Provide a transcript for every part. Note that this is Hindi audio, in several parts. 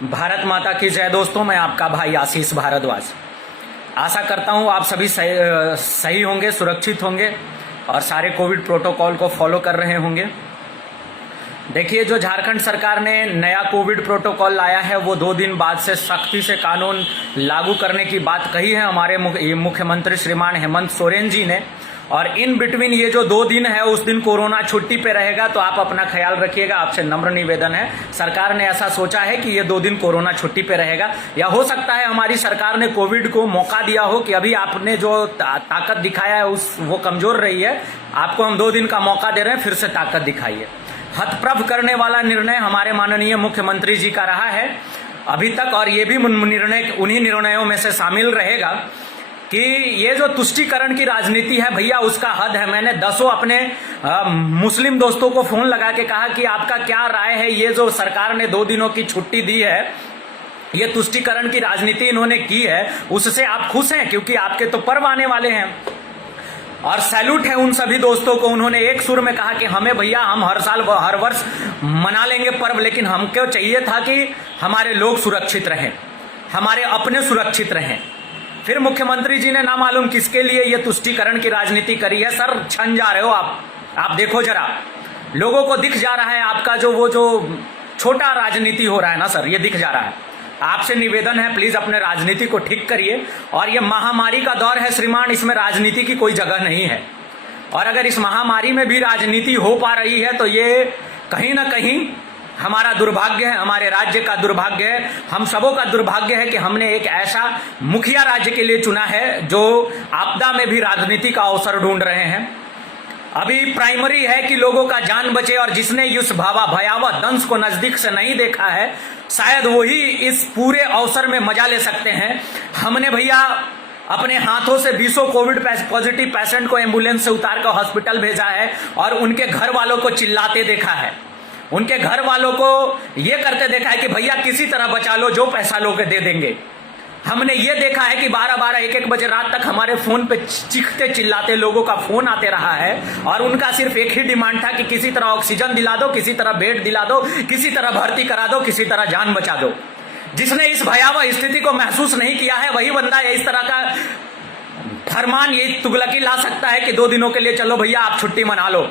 भारत माता की जय। दोस्तों, मैं आपका भाई आशीष भारद्वाज। आशा करता हूँ आप सभी सही होंगे, सुरक्षित होंगे और सारे कोविड प्रोटोकॉल को फॉलो कर रहे होंगे। देखिए, जो झारखंड सरकार ने नया कोविड प्रोटोकॉल लाया है वो 2 दिन बाद से सख्ती से कानून लागू करने की बात कही है हमारे मुख्यमंत्री श्रीमान हेमंत सोरेन जी ने। और इन बिटवीन ये जो 2 दिन है उस दिन कोरोना छुट्टी पे रहेगा, तो आप अपना ख्याल रखिएगा। आपसे नम्र निवेदन है, सरकार ने ऐसा सोचा है कि ये 2 दिन कोरोना छुट्टी पे रहेगा। या हो सकता है हमारी सरकार ने कोविड को मौका दिया हो कि अभी आपने जो ताकत दिखाया है वो कमजोर रही है, आपको हम 2 दिन का मौका दे रहे हैं, फिर से ताकत दिखाइए। हतप्रभ करने वाला निर्णय हमारे माननीय मुख्यमंत्री जी का रहा है अभी तक, और ये भी निर्णय उन्हीं निर्णयों में से शामिल रहेगा कि ये जो तुष्टीकरण की राजनीति है भैया, उसका हद है। मैंने 10 अपने मुस्लिम दोस्तों को फोन लगा के कहा कि आपका क्या राय है, ये जो सरकार ने 2 दिनों की छुट्टी दी है, ये तुष्टीकरण की राजनीति इन्होंने की है, उससे आप खुश हैं? क्योंकि आपके तो पर्व आने वाले हैं। और सैल्यूट है उन सभी दोस्तों को, उन्होंने एक सुर में कहा कि हमें भैया, हम हर साल हर वर्ष मना लेंगे पर्व, लेकिन हमको चाहिए था कि हमारे लोग सुरक्षित रहें, हमारे अपने सुरक्षित रहें। फिर मुख्यमंत्री जी ने ना मालूम किसके लिए ये तुष्टीकरण की राजनीति करी है। सर, छन जा रहे हो आप देखो जरा, लोगों को दिख जा रहा है आपका जो छोटा राजनीति हो रहा है ना सर, ये दिख जा रहा है। आपसे निवेदन है, प्लीज अपने राजनीति को ठीक करिए। और ये महामारी का दौर है श्रीमान, इसमें राजनीति की कोई जगह नहीं है। और अगर इस महामारी में भी राजनीति हो पा रही है तो ये कहीं ना कहीं हमारा दुर्भाग्य है, हमारे राज्य का दुर्भाग्य है, हम सबों का दुर्भाग्य है कि हमने एक ऐसा मुखिया राज्य के लिए चुना है जो आपदा में भी राजनीति का अवसर ढूंढ रहे हैं। अभी प्राइमरी है कि लोगों का जान बचे, और जिसने इस भयावह दंश को नजदीक से नहीं देखा है, शायद वही इस पूरे अवसर में मजा ले सकते हैं। हमने भैया अपने हाथों से 20 कोविड पॉजिटिव पेशेंट को एम्बुलेंस से उतार कर हॉस्पिटल भेजा है, और उनके घर वालों को चिल्लाते देखा है, उनके घर वालों को यह करते देखा है कि भैया किसी तरह बचा लो, जो पैसा लोगे दे देंगे। हमने ये देखा है कि 12-12, 1-1 बजे रात तक हमारे फोन पे चीखते चिल्लाते लोगों का फोन आते रहा है, और उनका सिर्फ एक ही डिमांड था कि किसी तरह ऑक्सीजन दिला दो, किसी तरह बेड दिला दो, किसी तरह भर्ती करा दो, किसी तरह जान बचा दो। जिसने इस भयावह स्थिति को महसूस नहीं किया है वही बंदा इस तरह का फरमान, ये तुगलकी ला सकता है कि 2 दिनों के लिए चलो भैया आप छुट्टी मना लो।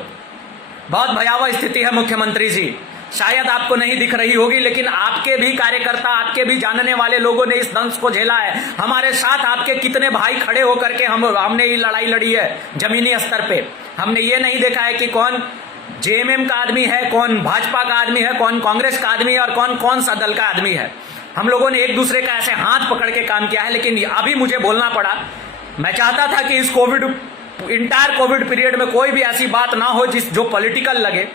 बहुत भयावह स्थिति है मुख्यमंत्री जी, शायद आपको नहीं दिख रही होगी, लेकिन आपके भी कार्यकर्ता, आपके भी जानने वाले लोगों ने इस दंश को झेला है। हमारे साथ आपके कितने भाई खड़े होकर के हमने ये लड़ाई लड़ी है जमीनी स्तर पे। हमने ये नहीं देखा है कि कौन जेएमएम का आदमी है, कौन भाजपा का आदमी है, कौन कांग्रेस का आदमी है, और कौन कौन सा दल का आदमी है। हम लोगों ने एक दूसरे का ऐसे हाथ पकड़ के काम किया है, लेकिन अभी मुझे बोलना पड़ा। मैं चाहता था कि इस इंटायर कोविड पीरियड में कोई भी ऐसी बात ना हो जो पॉलिटिकल लगे,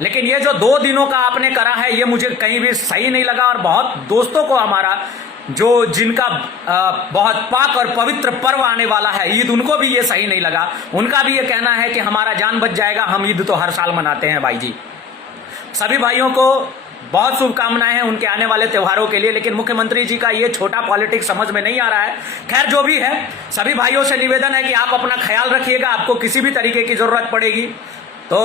लेकिन ये जो 2 दिनों का आपने करा है ये मुझे कहीं भी सही नहीं लगा। और बहुत दोस्तों को हमारा जिनका बहुत पाक और पवित्र पर्व आने वाला है ईद, उनको भी ये सही नहीं लगा। उनका भी ये कहना है कि हमारा जान बच जाएगा, हम ईद तो हर साल मनाते हैं भाई जी। सभी भाइयों को बहुत शुभकामनाएं हैं उनके आने वाले त्योहारों के लिए, लेकिन मुख्यमंत्री जी का ये छोटा पॉलिटिक्स समझ में नहीं आ रहा है। खैर, जो भी है, सभी भाइयों से निवेदन है कि आप अपना ख्याल रखिएगा। आपको किसी भी तरीके की जरूरत पड़ेगी तो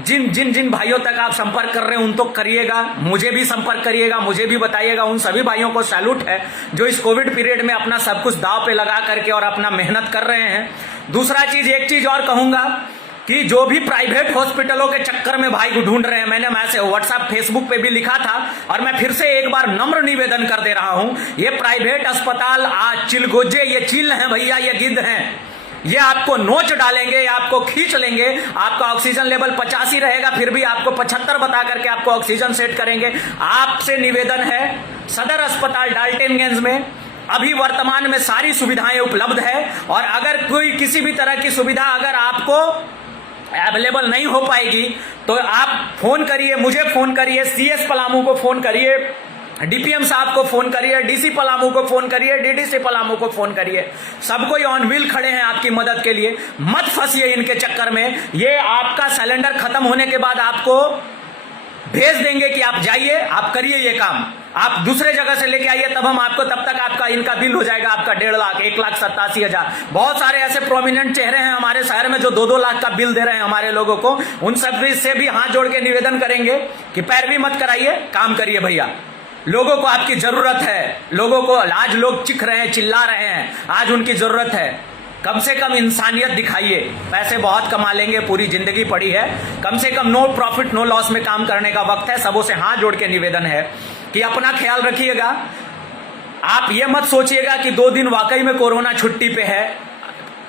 जिन भाइयों तक आप संपर्क कर रहे हैं उन तो करिएगा, मुझे भी संपर्क करिएगा, मुझे भी बताइएगा। उन सभी भाइयों को सैल्यूट है जो इस कोविड पीरियड में अपना सब कुछ दांव पे लगा करके और अपना मेहनत कर रहे हैं। दूसरा चीज, एक चीज और कहूंगा कि जो भी प्राइवेट हॉस्पिटलों के चक्कर में भाई को ढूंढ रहे हैं, मैंने मैसेज व्हाट्सएप फेसबुक पे भी लिखा था, और मैं फिर से एक बार नम्र निवेदन कर दे रहा हूं। ये प्राइवेट अस्पताल आज चिलगोजे, ये चिल हैं भैया, ये गिद्ध हैं, ये आपको नोच डालेंगे, आपको खींच लेंगे। आपका ऑक्सीजन लेवल 85 रहेगा, फिर भी आपको 75 बता करके आपको ऑक्सीजन सेट करेंगे। आपसे निवेदन है, सदर अस्पताल डाल्टनगंज में अभी वर्तमान में सारी सुविधाएं उपलब्ध है, और अगर कोई किसी भी तरह की सुविधा अगर आपको अवेलेबल नहीं हो पाएगी तो आप फोन करिए, मुझे फोन करिए, सीएस पलामू को फोन करिए, डीपीएम साहब को फोन करिए, डीसी पलामू को फोन करिए, डीडीसी पलामू को फोन करिए। सब कोई ऑन व्हील खड़े हैं आपकी मदद के लिए। मत फंसिए इनके चक्कर में। ये आपका सिलेंडर खत्म होने के बाद आपको भेज देंगे कि आप जाइए, आप करिए ये काम, आप दूसरे जगह से लेके आइए, तब हम आपको, तब तक आपका इनका बिल हो जाएगा आपका 1.5 लाख, 1,87,000। बहुत सारे ऐसे प्रोमिनेंट चेहरे हैं हमारे शहर में जो 2-2 लाख का बिल दे रहे हैं हमारे लोगों को। उन सब से भी हाथ जोड़ के निवेदन करेंगे कि पैरवी मत कराइए, काम करिए भैया। लोगों को आपकी जरूरत है, लोगों को आज लोग चिख रहे हैं, चिल्ला रहे हैं, आज उनकी जरूरत है। कम से कम इंसानियत दिखाइए। पैसे बहुत कमा लेंगे, पूरी जिंदगी पड़ी है, कम से कम नो प्रॉफिट नो लॉस में काम करने का वक्त है। सबों से हाथ जोड़ के निवेदन है कि अपना ख्याल रखिएगा। आप ये मत सोचिएगा कि 2 दिन वाकई में कोरोना छुट्टी पे है,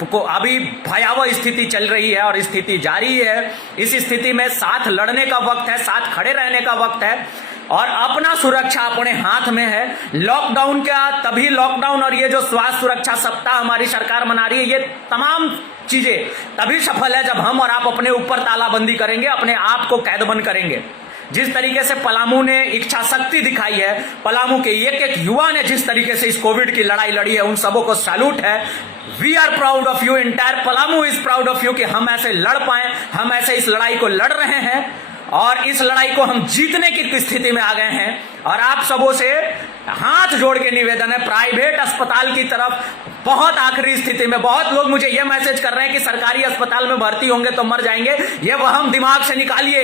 तो अभी भयावह स्थिति चल रही है और स्थिति जारी है। इस स्थिति में साथ लड़ने का वक्त है, साथ खड़े रहने का वक्त है और अपना सुरक्षा अपने हाथ में है। लॉकडाउन का तभी लॉकडाउन और ये जो स्वास्थ्य सुरक्षा सप्ताह हमारी सरकार मना रही है, ये तमाम चीजें तभी सफल है जब हम और आप अपने ऊपर तालाबंदी करेंगे, अपने आप को कैदबंद करेंगे। जिस तरीके से पलामू ने इच्छा शक्ति दिखाई है, पलामू के एक युवा ने जिस तरीके से इस कोविड की लड़ाई लड़ी है, उन सबों को सैल्यूट है। We are proud of you, entire Palamu is proud of you कि हम ऐसे लड़ पाए, हम ऐसे इस लड़ाई को लड़ रहे हैं और इस लड़ाई को हम जीतने की स्थिति में आ गए हैं। और आप सबों से हाथ जोड़ के निवेदन है, प्राइवेट अस्पताल की तरफ बहुत आखिरी स्थिति में बहुत लोग मुझे यह मैसेज कर रहे हैं कि सरकारी अस्पताल में भर्ती होंगे तो मर जाएंगे। ये वहम दिमाग से निकालिए।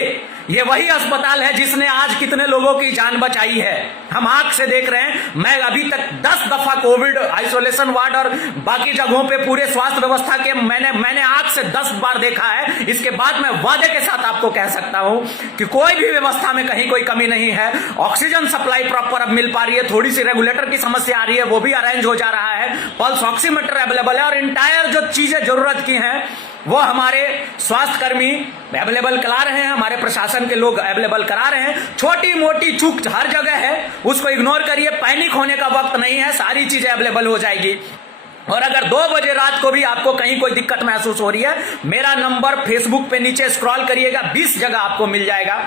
ये वही अस्पताल है जिसने आज कितने लोगों की जान बचाई है, हम आंख से देख रहे हैं। मैं अभी तक 10 दफा कोविड आइसोलेशन वार्ड और बाकी जगहों पे पूरे स्वास्थ्य व्यवस्था के मैंने आंख से 10 बार देखा है। इसके बाद मैं वादे के साथ आपको कह सकता हूं कि कोई भी व्यवस्था में कहीं कोई कमी नहीं है। ऑक्सीजन सप्लाई प्रॉपर अब मिल पा रही है, थोड़ी सी रेगुलेटर की समस्या आ रही है, वो भी अरेंज हो जा रहा है। पल्स ऑक्सीमीटर अवेलेबल है और इंटायर जो चीजें जरूरत की हैं वो हमारे स्वास्थ्य कर्मी अवेलेबल करा रहे हैं, हमारे प्रशासन के लोग अवेलेबल करा रहे हैं। छोटी मोटी चूक हर जगह है, उसको इग्नोर करिए। पैनिक होने का वक्त नहीं है, सारी चीजें अवेलेबल हो जाएगी। और अगर 2 बजे रात को भी आपको कहीं कोई दिक्कत महसूस हो रही है, मेरा नंबर फेसबुक पे नीचे स्क्रॉल करिएगा, 20 जगह आपको मिल जाएगा।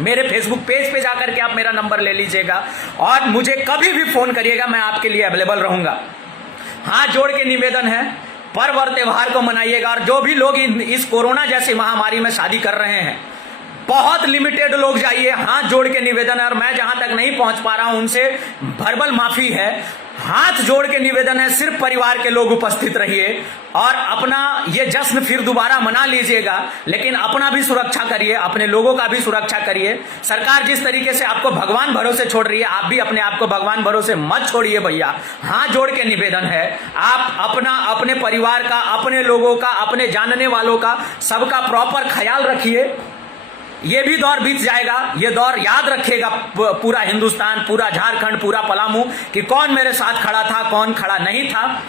मेरे फेसबुक पेज पे जाकर के आप मेरा नंबर ले लीजिएगा और मुझे कभी भी फोन करिएगा, मैं आपके लिए अवेलेबल रहूंगा। हाथ जोड़ के निवेदन है, पर्व और त्योहार को मनाइएगा। और जो भी लोग इस कोरोना जैसी महामारी में शादी कर रहे हैं, बहुत लिमिटेड लोग जाइए। हाथ जोड़ के निवेदन है और मैं जहां तक नहीं पहुंच पा रहा हूं उनसे वर्बल माफी है। हाथ जोड़ के निवेदन है, सिर्फ परिवार के लोग उपस्थित रहिए और अपना ये जश्न फिर दोबारा मना लीजिएगा, लेकिन अपना भी सुरक्षा करिए, अपने लोगों का भी सुरक्षा करिए। सरकार जिस तरीके से आपको भगवान भरोसे छोड़ रही है, आप भी अपने आप को भगवान भरोसे मत छोड़िए भैया। हाथ जोड़ के निवेदन है, आप अपना, अपने परिवार का, अपने लोगों का, अपने जानने वालों का, सबका प्रॉपर ख्याल रखिए। ये भी दौर बीत जाएगा, ये दौर याद रखेगा पूरा हिंदुस्तान, पूरा झारखंड, पूरा पलामू कि कौन मेरे साथ खड़ा था, कौन खड़ा नहीं था।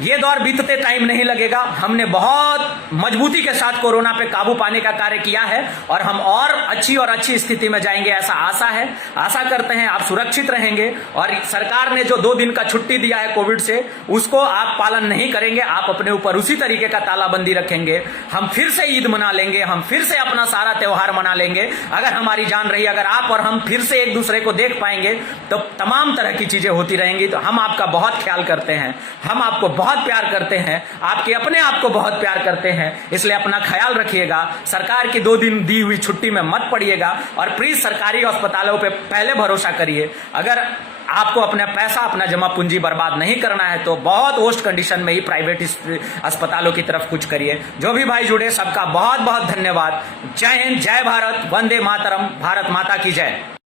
ये दौर बीतते टाइम नहीं लगेगा। हमने बहुत मजबूती के साथ कोरोना पे काबू पाने का कार्य किया है और हम और अच्छी स्थिति में जाएंगे, ऐसा आशा है। आशा करते हैं आप सुरक्षित रहेंगे और सरकार ने जो 2 दिन का छुट्टी दिया है कोविड से, उसको आप पालन नहीं करेंगे, आप अपने ऊपर उसी तरीके का तालाबंदी रखेंगे। हम फिर से ईद मना लेंगे, हम फिर से अपना सारा त्योहार मना लेंगे। अगर हमारी जान रही, अगर आप और हम फिर से एक दूसरे को देख पाएंगे तो तमाम तरह की चीजें होती रहेंगी। तो हम आपका बहुत ख्याल करते हैं, हम आपको बहुत प्यार करते हैं, आपके अपने आप को बहुत प्यार करते हैं, इसलिए अपना ख्याल रखिएगा। सरकार की 2 दिन दी हुई छुट्टी में मत पड़िएगा और प्लीज सरकारी अस्पतालों पे पहले भरोसा करिए। अगर आपको अपना पैसा, अपना जमा पूंजी बर्बाद नहीं करना है तो बहुत वर्स्ट कंडीशन में ही प्राइवेट अस्पतालों की तरफ कुछ करिए। जो भी भाई जुड़े, सबका बहुत बहुत धन्यवाद। जय हिंद, जय भारत, वंदे मातरम, भारत माता की जय।